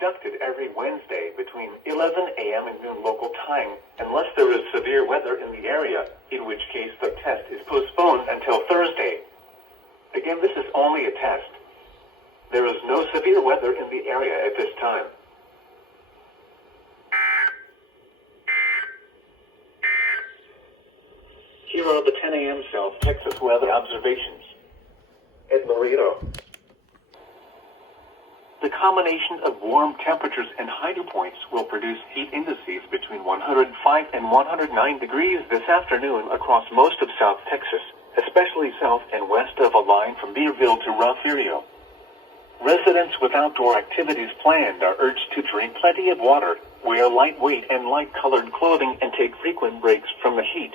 conducted every Wednesday between 11 a.m. and noon local time, unless there is severe weather in the area, in which case the test is postponed until Thursday. Again, this is only a test. There is no severe weather in the area at this time. Here are the 10 a.m. South Texas weather observations. At Laredo, the combination of warm temperatures and high dew points will produce heat indices between 105 and 109 degrees this afternoon across most of South Texas, especially south and west of a line from Beeville to Refugio. Residents with outdoor activities planned are urged to drink plenty of water, wear lightweight and light-colored clothing, and take frequent breaks from the heat.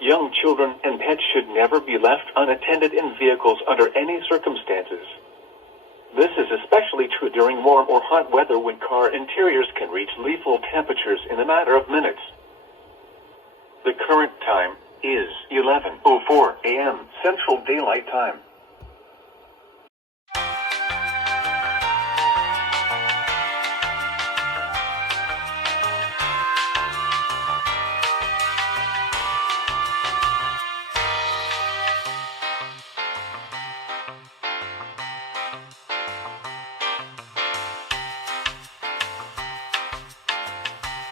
Young children and pets should never be left unattended in vehicles under any circumstances. This is especially true during warm or hot weather when car interiors can reach lethal temperatures in a matter of minutes. The current time is 11:04 a.m. Central Daylight Time.